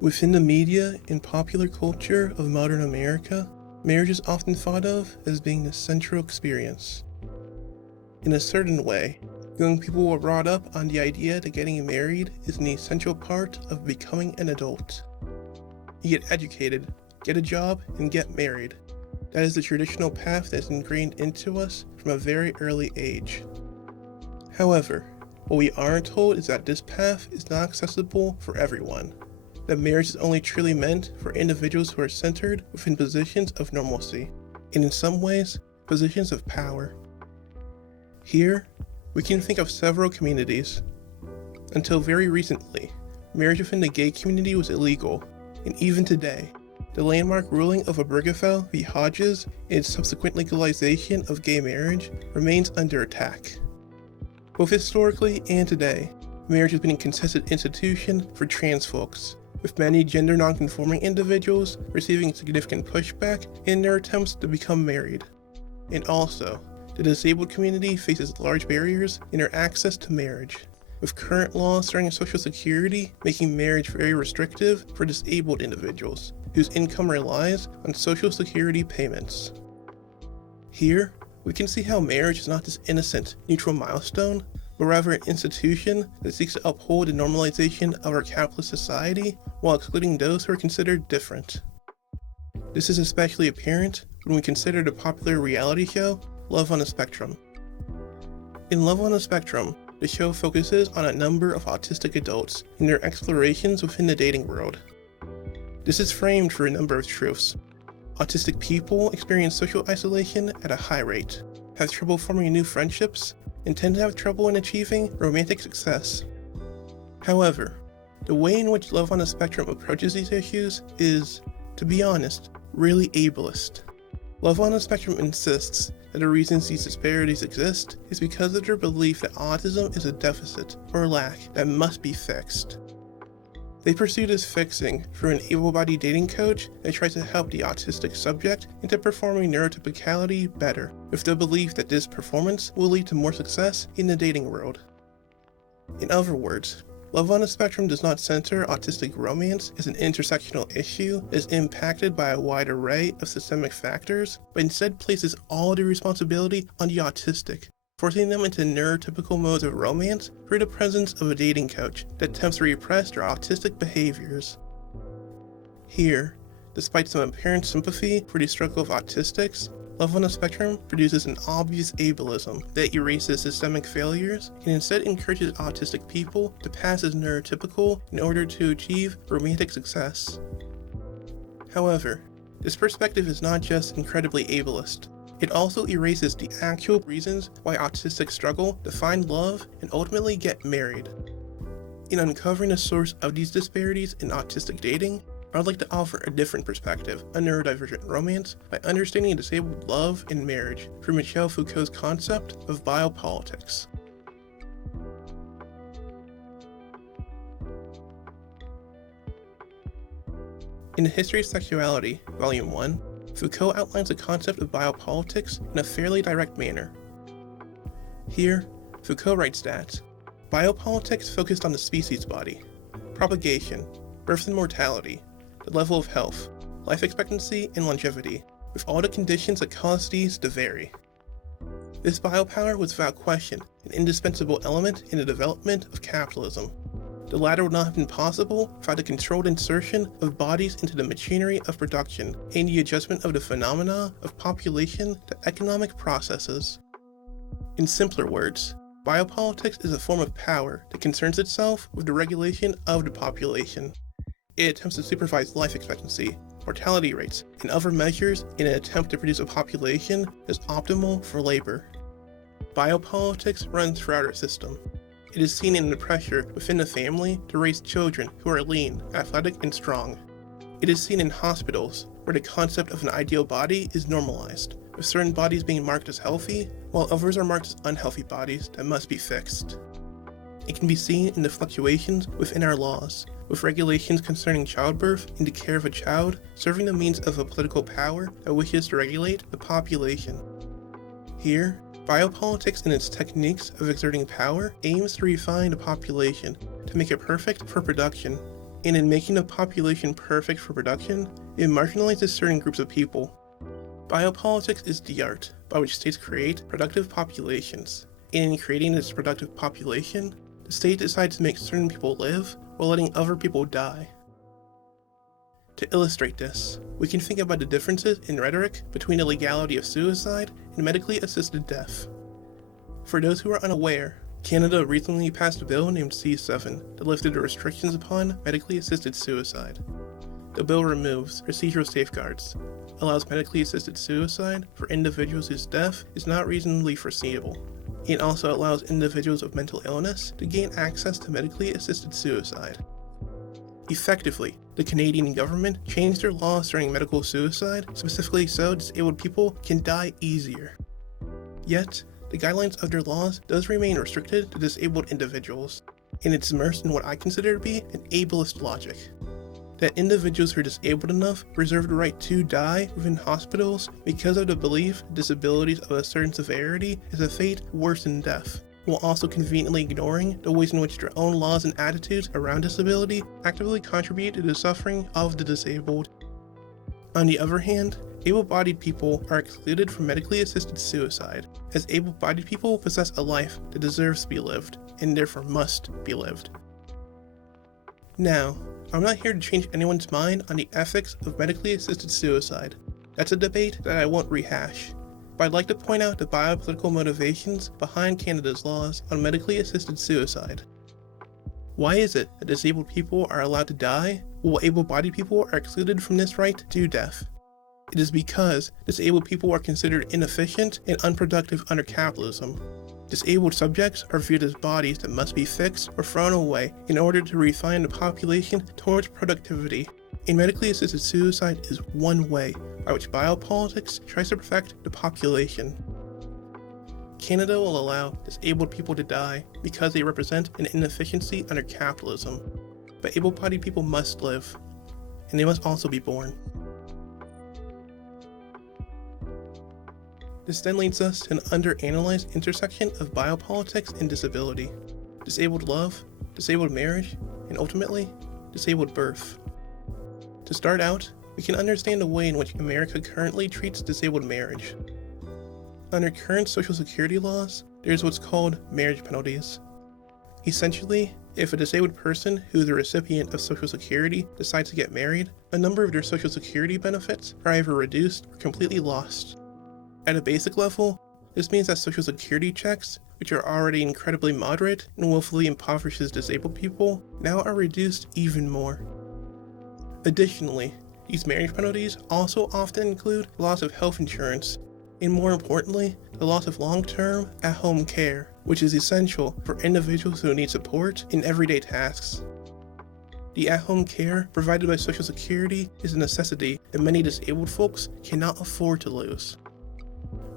Within the media and popular culture of modern America, marriage is often thought of as being the central experience. In a certain way, young people were brought up on the idea that getting married is an essential part of becoming an adult. You get educated, get a job, and get married. That is the traditional path that is ingrained into us from a very early age. However, what we aren't told is that this path is not accessible for everyone. That marriage is only truly meant for individuals who are centered within positions of normalcy, and in some ways, positions of power. Here, we can think of several communities. Until very recently, marriage within the gay community was illegal, and even today, the landmark ruling of Obergefell v. Hodges and its subsequent legalization of gay marriage remains under attack. Both historically and today, marriage has been a contested institution for trans folks, with many gender non-conforming individuals receiving significant pushback in their attempts to become married. And also, the disabled community faces large barriers in their access to marriage, with current laws surrounding Social Security making marriage very restrictive for disabled individuals, whose income relies on Social Security payments. Here, we can see how marriage is not this innocent, neutral milestone, but rather an institution that seeks to uphold the normalization of our capitalist society while excluding those who are considered different. This is especially apparent when we consider the popular reality show, Love on a Spectrum. In Love on a Spectrum, the show focuses on a number of autistic adults and their explorations within the dating world. This is framed through a number of truths. Autistic people experience social isolation at a high rate, have trouble forming new friendships, and tend to have trouble in achieving romantic success. However, the way in which Love on a Spectrum approaches these issues is, to be honest, really ableist. Love on a Spectrum insists that the reasons these disparities exist is because of their belief that autism is a deficit or lack that must be fixed. They pursue this fixing through an able-bodied dating coach that tries to help the autistic subject into performing neurotypicality better, with the belief that this performance will lead to more success in the dating world. In other words, Love on a Spectrum does not center autistic romance as an intersectional issue that is impacted by a wide array of systemic factors, but instead places all the responsibility on the autistic, forcing them into neurotypical modes of romance through the presence of a dating coach that attempts to repress their autistic behaviors. Here, despite some apparent sympathy for the struggle of autistics, Love on a Spectrum produces an obvious ableism that erases systemic failures and instead encourages autistic people to pass as neurotypical in order to achieve romantic success. However, this perspective is not just incredibly ableist. It also erases the actual reasons why autistics struggle to find love and ultimately get married. In uncovering the source of these disparities in autistic dating, I'd like to offer a different perspective on neurodivergent romance by understanding disabled love and marriage through Michel Foucault's concept of biopolitics. In The History of Sexuality, Volume 1, Foucault outlines the concept of biopolitics in a fairly direct manner. Here, Foucault writes that biopolitics focused on the species body, propagation, birth and mortality, the level of health, life expectancy, and longevity, with all the conditions that cause these to vary. This biopower was without question an indispensable element in the development of capitalism. The latter would not have been possible without the controlled insertion of bodies into the machinery of production and the adjustment of the phenomena of population to economic processes. In simpler words, biopolitics is a form of power that concerns itself with the regulation of the population. It attempts to supervise life expectancy, mortality rates, and other measures in an attempt to produce a population that is optimal for labor. Biopolitics runs throughout our system. It is seen in the pressure within the family to raise children who are lean, athletic, and strong. It is seen in hospitals, where the concept of an ideal body is normalized, with certain bodies being marked as healthy, while others are marked as unhealthy bodies that must be fixed. It can be seen in the fluctuations within our laws, with regulations concerning childbirth and the care of a child serving the means of a political power that wishes to regulate the population. Here, biopolitics and its techniques of exerting power aims to refine the population to make it perfect for production. and in making the population perfect for production, it marginalizes certain groups of people. Biopolitics is the art by which states create productive populations, and in creating this productive population, the state decides to make certain people live while letting other people die. To illustrate this, we can think about the differences in rhetoric between the legality of suicide and medically assisted death. For those who are unaware, Canada recently passed a bill named C7 that lifted the restrictions upon medically assisted suicide. The bill removes procedural safeguards, allows medically assisted suicide for individuals whose death is not reasonably foreseeable, and also allows individuals with mental illness to gain access to medically assisted suicide. Effectively, the Canadian government changed their laws surrounding medical suicide specifically so disabled people can die easier. Yet, the guidelines of their laws does remain restricted to disabled individuals, and it's immersed in what I consider to be an ableist logic. That individuals who are disabled enough reserve the right to die within hospitals because of the belief disabilities of a certain severity is a fate worse than death, while also conveniently ignoring the ways in which their own laws and attitudes around disability actively contribute to the suffering of the disabled. On the other hand, able-bodied people are excluded from medically assisted suicide, as able-bodied people possess a life that deserves to be lived, and therefore must be lived. Now, I'm not here to change anyone's mind on the ethics of medically assisted suicide. That's a debate that I won't rehash. But I'd like to point out the biopolitical motivations behind Canada's laws on medically assisted suicide. Why is it that disabled people are allowed to die, while able-bodied people are excluded from this right to death? It is because disabled people are considered inefficient and unproductive under capitalism. Disabled subjects are viewed as bodies that must be fixed or thrown away in order to refine the population towards productivity. And medically assisted suicide is one way by which biopolitics tries to perfect the population. Canada will allow disabled people to die because they represent an inefficiency under capitalism, but able-bodied people must live, and they must also be born. This then leads us to an underanalyzed intersection of biopolitics and disability, disabled love, disabled marriage, and ultimately, disabled birth. To start out, we can understand the way in which America currently treats disabled marriage. Under current Social Security laws, there is what's called marriage penalties. Essentially, if a disabled person who is a recipient of Social Security decides to get married, a number of their Social Security benefits are either reduced or completely lost. At a basic level, this means that Social Security checks, which are already incredibly moderate and willfully impoverishes disabled people, now are reduced even more. Additionally, these marriage penalties also often include loss of health insurance, and more importantly, the loss of long-term, at-home care, which is essential for individuals who need support in everyday tasks. The at-home care provided by Social Security is a necessity that many disabled folks cannot afford to lose.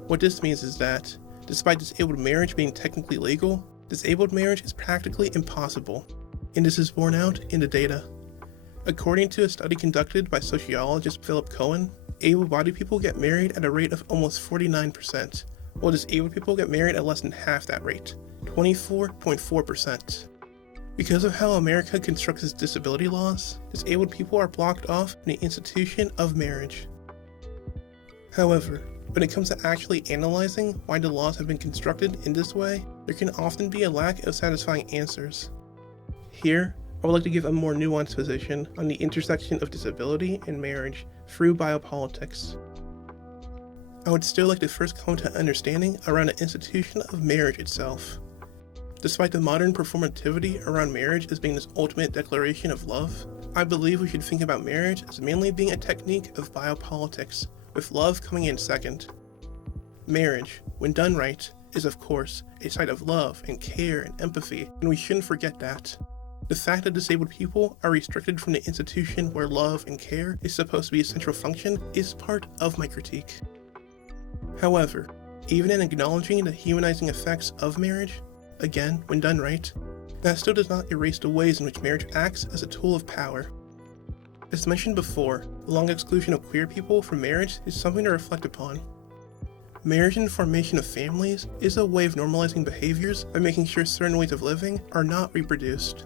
What this means is that, despite disabled marriage being technically legal, disabled marriage is practically impossible, and this is borne out in the data. According to a study conducted by sociologist Philip Cohen, able-bodied people get married at a rate of almost 49%, while disabled people get married at less than half that rate, 24.4%. Because of how America constructs its disability laws, disabled people are blocked off from the institution of marriage. However, when it comes to actually analyzing why the laws have been constructed in this way, there can often be a lack of satisfying answers. Here, I would like to give a more nuanced position on the intersection of disability and marriage through biopolitics. I would still like to first come to understanding around the institution of marriage itself. Despite the modern performativity around marriage as being this ultimate declaration of love, I believe we should think about marriage as mainly being a technique of biopolitics, with love coming in second. Marriage, when done right, is of course a site of love and care and empathy, and we shouldn't forget that. The fact that disabled people are restricted from the institution where love and care is supposed to be a central function is part of my critique. However, even in acknowledging the humanizing effects of marriage, again, when done right, that still does not erase the ways in which marriage acts as a tool of power. As mentioned before, the long exclusion of queer people from marriage is something to reflect upon. Marriage and the formation of families is a way of normalizing behaviors by making sure certain ways of living are not reproduced.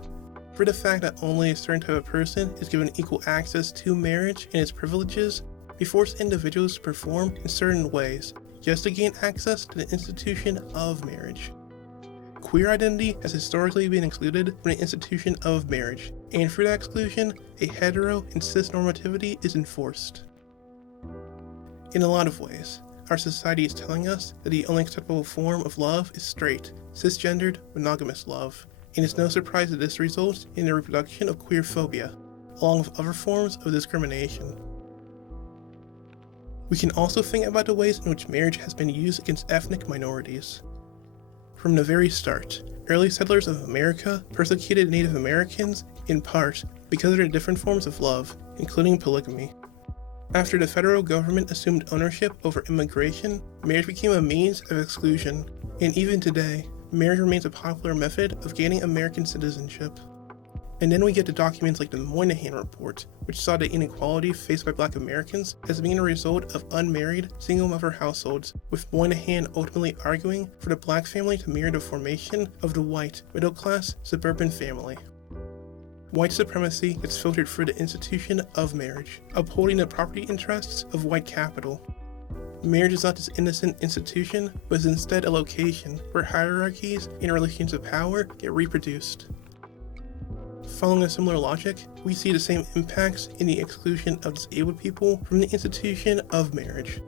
for the fact that only a certain type of person is given equal access to marriage and its privileges, we force individuals to perform in certain ways just to gain access to the institution of marriage. Queer identity has historically been excluded from the institution of marriage, and for that exclusion, a hetero and cis normativity is enforced. In a lot of ways, our society is telling us that the only acceptable form of love is straight, cisgendered, monogamous love, and it's no surprise that this results in the reproduction of queer phobia, along with other forms of discrimination. We can also think about the ways in which marriage has been used against ethnic minorities. From the very start, early settlers of America persecuted Native Americans in part because of their different forms of love, including polygamy. After the federal government assumed ownership over immigration, marriage became a means of exclusion, and even today, marriage remains a popular method of gaining American citizenship. And then we get to documents like the Moynihan Report, which saw the inequality faced by Black Americans as being a result of unmarried, single-mother households, with Moynihan ultimately arguing for the Black family to mirror the formation of the white, middle-class, suburban family. White supremacy gets filtered through the institution of marriage, upholding the property interests of white capital. Marriage is not this innocent institution, but is instead a location where hierarchies and relations of power get reproduced. Following a similar logic, we see the same impacts in the exclusion of disabled people from the institution of marriage.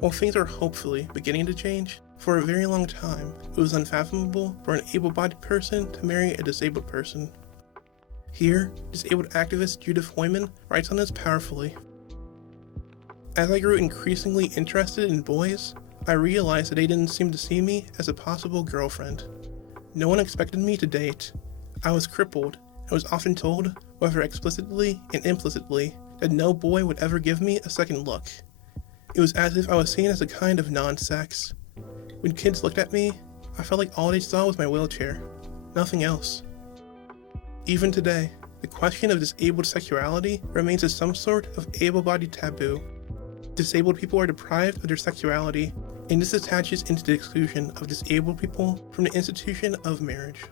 While things are hopefully beginning to change, for a very long time, it was unfathomable for an able-bodied person to marry a disabled person. Here, disabled activist Judith Hoyman writes on this powerfully. As I grew increasingly interested in boys, I realized that they didn't seem to see me as a possible girlfriend. No one expected me to date. I was crippled, and was often told, whether explicitly and implicitly, that no boy would ever give me a second look. It was as if I was seen as a kind of non-sex. When kids looked at me, I felt like all they saw was my wheelchair. Nothing else. Even today, the question of disabled sexuality remains as some sort of able-bodied taboo. Disabled people are deprived of their sexuality, and this attaches into the exclusion of disabled people from the institution of marriage.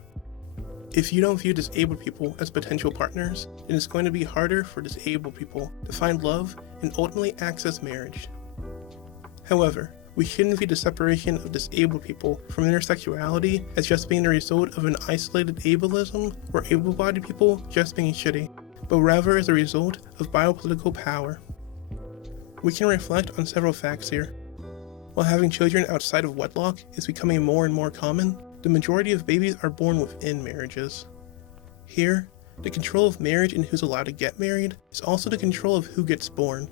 If you don't view disabled people as potential partners, then it's going to be harder for disabled people to find love and ultimately access marriage. However, we shouldn't view the separation of disabled people from their sexuality as just being the result of an isolated ableism or able-bodied people just being shitty, but rather as a result of biopolitical power. We can reflect on several facts here. While having children outside of wedlock is becoming more and more common, the majority of babies are born within marriages. Here, the control of marriage and who's allowed to get married is also the control of who gets born.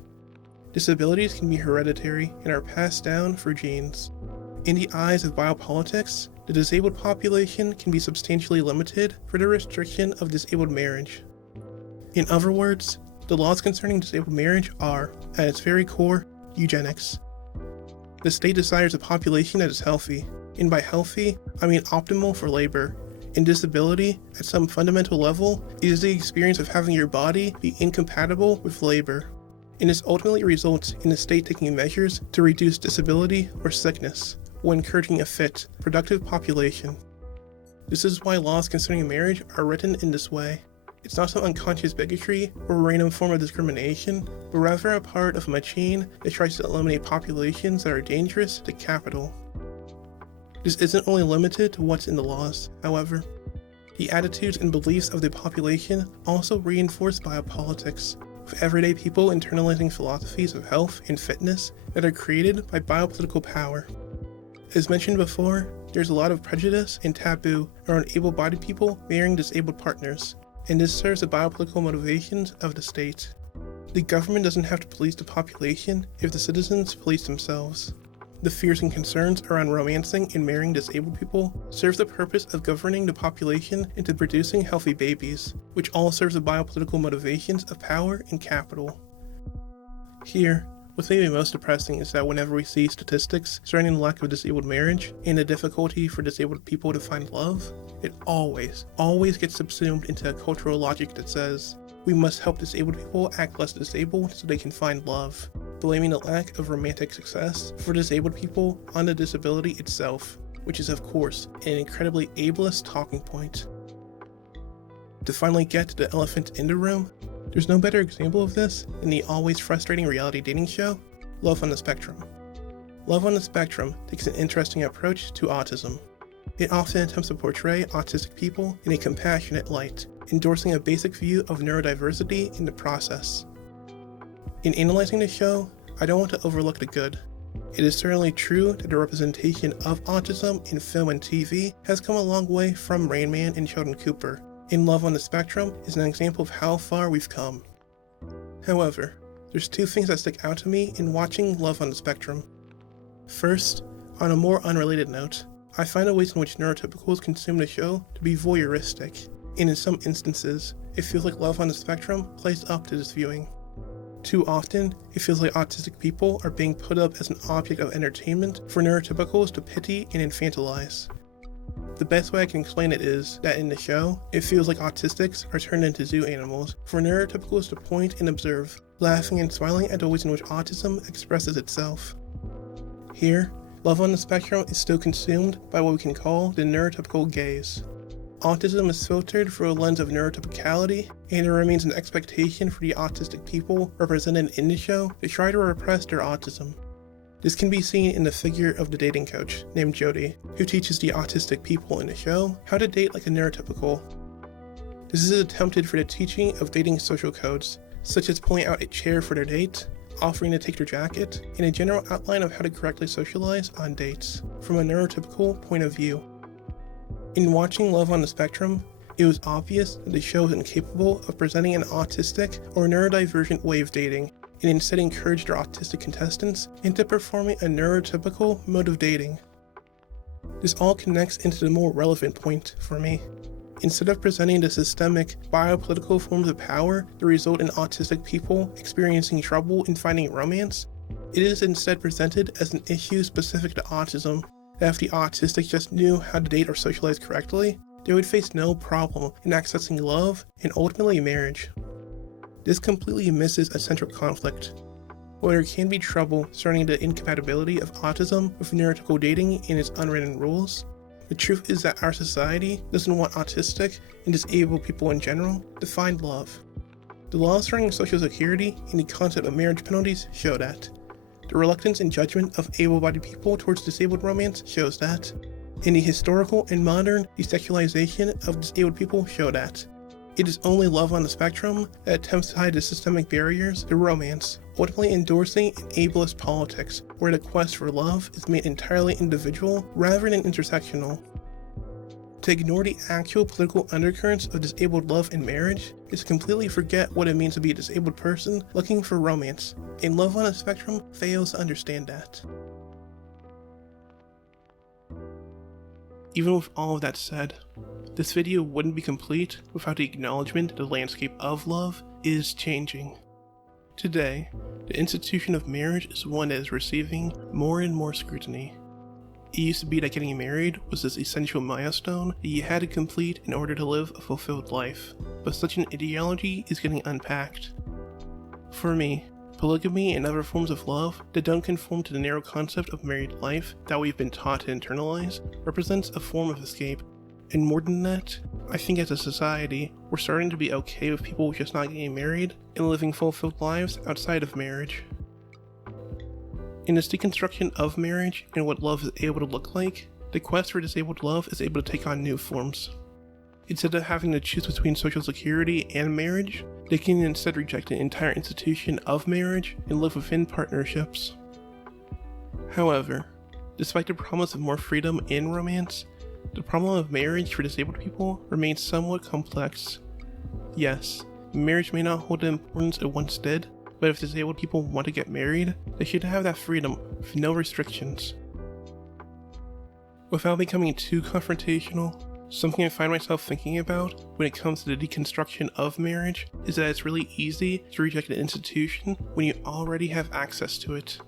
Disabilities can be hereditary and are passed down through genes. In the eyes of biopolitics, the disabled population can be substantially limited for the restriction of disabled marriage. In other words, the laws concerning disabled marriage are, at its very core, eugenics. The state desires a population that is healthy, and by healthy, I mean optimal for labor, and disability, at some fundamental level, is the experience of having your body be incompatible with labor, and this ultimately results in the state taking measures to reduce disability or sickness, while encouraging a fit, productive population. This is why laws concerning marriage are written in this way. It's not some unconscious bigotry or random form of discrimination, but rather a part of a machine that tries to eliminate populations that are dangerous to capital. This isn't only limited to what's in the laws, however. The attitudes and beliefs of the population also reinforce biopolitics, with everyday people internalizing philosophies of health and fitness that are created by biopolitical power. As mentioned before, there's a lot of prejudice and taboo around able-bodied people marrying disabled partners, and this serves the biopolitical motivations of the state. The government doesn't have to police the population if the citizens police themselves. The fears and concerns around romancing and marrying disabled people serve the purpose of governing the population into producing healthy babies, which all serves the biopolitical motivations of power and capital. Here, what's maybe most depressing is that whenever we see statistics surrounding the lack of disabled marriage and the difficulty for disabled people to find love, it always gets subsumed into a cultural logic that says, we must help disabled people act less disabled so they can find love, blaming the lack of romantic success for disabled people on the disability itself, which is of course an incredibly ableist talking point. To finally get to the elephant in the room, there's no better example of this than the always frustrating reality dating show, Love on the Spectrum. Love on the Spectrum takes an interesting approach to autism. It often attempts to portray autistic people in a compassionate light, endorsing a basic view of neurodiversity in the process. In analyzing the show, I don't want to overlook the good. It is certainly true that the representation of autism in film and TV has come a long way from Rain Man and Sheldon Cooper, and Love on the Spectrum is an example of how far we've come. However, there's two things that stick out to me in watching Love on the Spectrum. First, on a more unrelated note, I find the ways in which neurotypicals consume the show to be voyeuristic, and in some instances, it feels like Love on the Spectrum plays up to this viewing. Too often, it feels like autistic people are being put up as an object of entertainment for neurotypicals to pity and infantilize. The best way I can explain it is that in the show, it feels like autistics are turned into zoo animals for neurotypicals to point and observe, laughing and smiling at the ways in which autism expresses itself. Here, Love on the Spectrum is still consumed by what we can call the neurotypical gaze. Autism is filtered through a lens of neurotypicality, and there remains an expectation for the autistic people represented in the show to try to repress their autism. This can be seen in the figure of the dating coach named Jody, who teaches the autistic people in the show how to date like a neurotypical. This is attempted for the teaching of dating social codes, such as pulling out a chair for their date, offering to take their jacket, and a general outline of how to correctly socialize on dates, from a neurotypical point of view. In watching Love on the Spectrum, it was obvious that the show is incapable of presenting an autistic or neurodivergent way of dating, and instead encouraged their autistic contestants into performing a neurotypical mode of dating. This all connects into the more relevant point for me. Instead of presenting the systemic, biopolitical forms of power that result in autistic people experiencing trouble in finding romance, it is instead presented as an issue specific to autism, that if the autistic just knew how to date or socialize correctly, they would face no problem in accessing love and ultimately marriage. This completely misses a central conflict. While there can be trouble surrounding the incompatibility of autism with neurotypical dating and its unwritten rules, the truth is that our society doesn't want autistic and disabled people in general to find love. The laws surrounding Social Security and the concept of marriage penalties show that. The reluctance and judgment of able-bodied people towards disabled romance shows that. And the historical and modern desexualization of disabled people show that. It is only Love on the Spectrum that attempts to hide the systemic barriers to romance, ultimately endorsing an ableist politics where the quest for love is made entirely individual rather than intersectional. To ignore the actual political undercurrents of disabled love and marriage is to completely forget what it means to be a disabled person looking for romance, and Love on the Spectrum fails to understand that. Even with all of that said, this video wouldn't be complete without the acknowledgement that the landscape of love is changing. Today, the institution of marriage is one that is receiving more and more scrutiny. It used to be that getting married was this essential milestone that you had to complete in order to live a fulfilled life, but such an ideology is getting unpacked. For me, polygamy and other forms of love that don't conform to the narrow concept of married life that we've been taught to internalize represents a form of escape. And more than that, I think as a society, we're starting to be okay with people just not getting married and living fulfilled lives outside of marriage. In this deconstruction of marriage and what love is able to look like, the quest for disabled love is able to take on new forms. Instead of having to choose between Social Security and marriage, they can instead reject an entire institution of marriage and live within partnerships. However, despite the promise of more freedom in romance, the problem of marriage for disabled people remains somewhat complex. Yes, marriage may not hold the importance it once did, but if disabled people want to get married, they should have that freedom with no restrictions. Without becoming too confrontational, something I find myself thinking about when it comes to the deconstruction of marriage is that it's really easy to reject an institution when you already have access to it.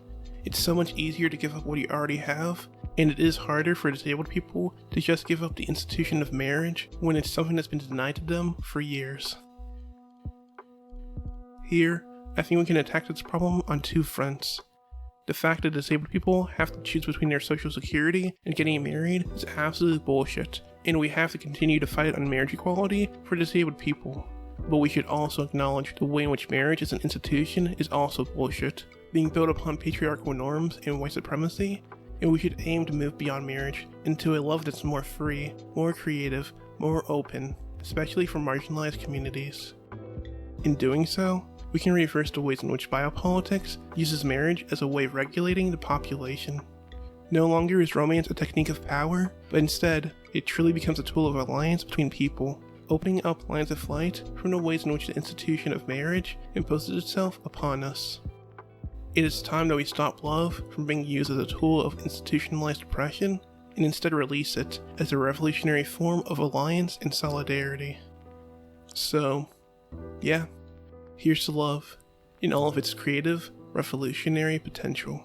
It's so much easier to give up what you already have, and it is harder for disabled people to just give up the institution of marriage when it's something that's been denied to them for years. Here, I think we can attack this problem on two fronts. The fact that disabled people have to choose between their Social Security and getting married is absolute bullshit, and we have to continue to fight on marriage equality for disabled people. But we should also acknowledge the way in which marriage as an institution is also bullshit, being built upon patriarchal norms and white supremacy, and we should aim to move beyond marriage into a love that's more free, more creative, more open, especially for marginalized communities. In doing so, we can reverse the ways in which biopolitics uses marriage as a way of regulating the population. No longer is romance a technique of power, but instead, it truly becomes a tool of alliance between people, opening up lines of flight from the ways in which the institution of marriage imposes itself upon us. It is time that we stop love from being used as a tool of institutionalized oppression, and instead release it as a revolutionary form of alliance and solidarity. So, yeah, here's to love, in all of its creative, revolutionary potential.